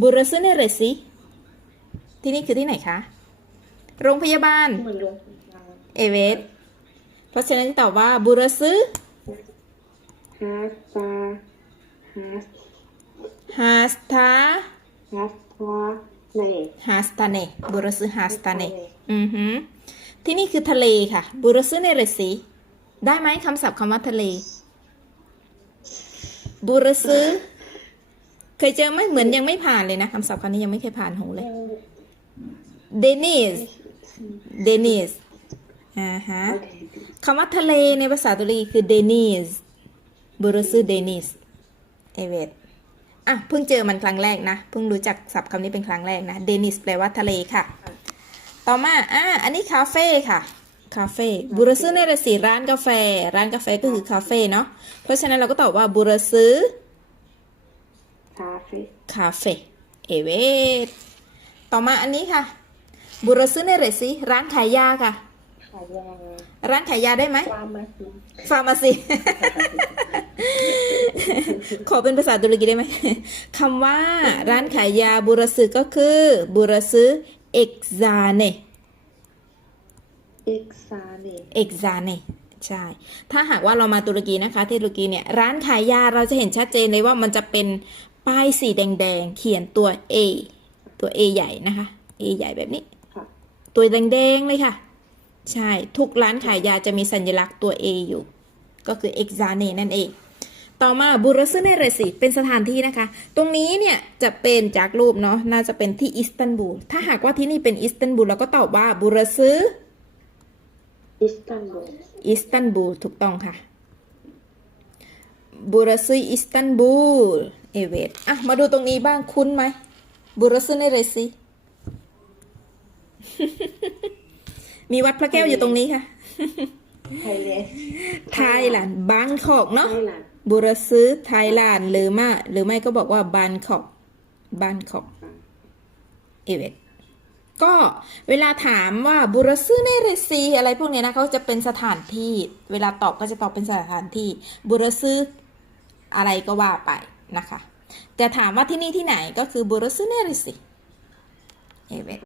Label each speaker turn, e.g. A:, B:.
A: บุรซึเนเรซิที่นี่คือที่ไหนคะ โรงพยาบาล
B: เหมือนโรงพยาบาล
A: เอเวสเพราะฉะนั้นจะตอบว่าบุรซึ
B: ฮาสตาฮาส
A: ฮาสตา
B: ฮาสตาเน
A: ฮาสตาเนบุรซึฮาสตาเนอือหือที่นี่คือทะเลค่ะ บุรซึเนเรซิได้ไหมคำศัพท์คำว่าทะเลบุรซึ เคยเจอไหมเหมือนยังไม่ผ่านเลยนะคำศัพท์คำนี้ยังไม่เคยผ่านหูเลยเดนิสเดนิสอ่าฮะ
B: โอเค
A: คำว่าทะเลในภาษาตุรกีคือเดนิสบุรุษเดนิสเอเวตอะเพิ่งเจอมันครั้งแรกนะเพิ่งรู้จักศัพท์คำนี้เป็นครั้งแรกนะเดนิสแปลว่าทะเลค่ะ ต่อมาอะอันนี้คาเฟ่ค่ะคาเฟ่บุรุษในรสีร้านกาแฟ ร้านกาแฟก็คือคาเฟ่เนาะเพราะฉะนั้นเราก็ตอบว่าบุรุษ
B: คาเฟ่
A: คาเฟ่เอเวตต่อมาอันนี้ค่ะบุรุษในรสีร้านขายยาค่ะ
B: ขายยา
A: ร้านขายยาได้ไหม
B: ฟาร์มาซี
A: ฟาร์มาซี ขอเป็นภาษาตุรกีได้ไหมคำว่าร้านขายยาบุรสึก็คือบุรสึเอกซาเน
B: เอ็กซาเน
A: เอกซาเนใช่ ถ้าหากว่าเรามาตุรกีนะคะ ที่ตุรกีเนี่ย ร้านขายยาเราจะเห็นชัดเจนเลยว่ามันจะเป็น ป้ายสีแดงๆ เขียนตัว A ตัว A ใหญ่นะคะ A ใหญ่แบบนี้
B: ค่ะ
A: ตัวแดงๆ เลยค่ะ ใช่ ทุกร้านขายยาจะมีสัญลักษณ์ตัว A อยู่ ก็คือ e x a n e นั่นเอง ต่อมาบุรสเนเรสิเป็นสถานที่นะคะ ตรงนี้เนี่ย จะเป็นจากรูปเนาะ น่าจะเป็นที่อิสตันบูล ถ้าหากว่าที่นี่เป็นอิสตันบูลเราก็ตอบว่าบุรซึ
B: อิสตันบูล
A: อิสตันบูล ถูกต้องค่ะบุรซึอิสตันบูล เอเวตอะ มาดูตรงนี้บ้างคุ้นไหมบุรสเนเรสิมีวัดพระแก้วอยู่ตรงนี้ค่ะ
B: ไทยแลนด์
A: ไทยแลนด์บางกอกเนาะ
B: ไทยแลนด์
A: บุรซื้อไทยแลนด์หรือไม่หรือไม่ก็บอกว่าบานคอกบานคอกเอเวตก็เวลาถามว่าบุรซื้อในเรซีอะไรพวกเนี้ยนะเขาจะเป็นสถานที่ เวลาตอบก็จะตอบเป็นสถานที่ บุรซื้ออะไรก็ว่าไป นะคะแต่ถามว่าที่นี่ที่ไหนก็คือบุรซื้อในริสิเอเวต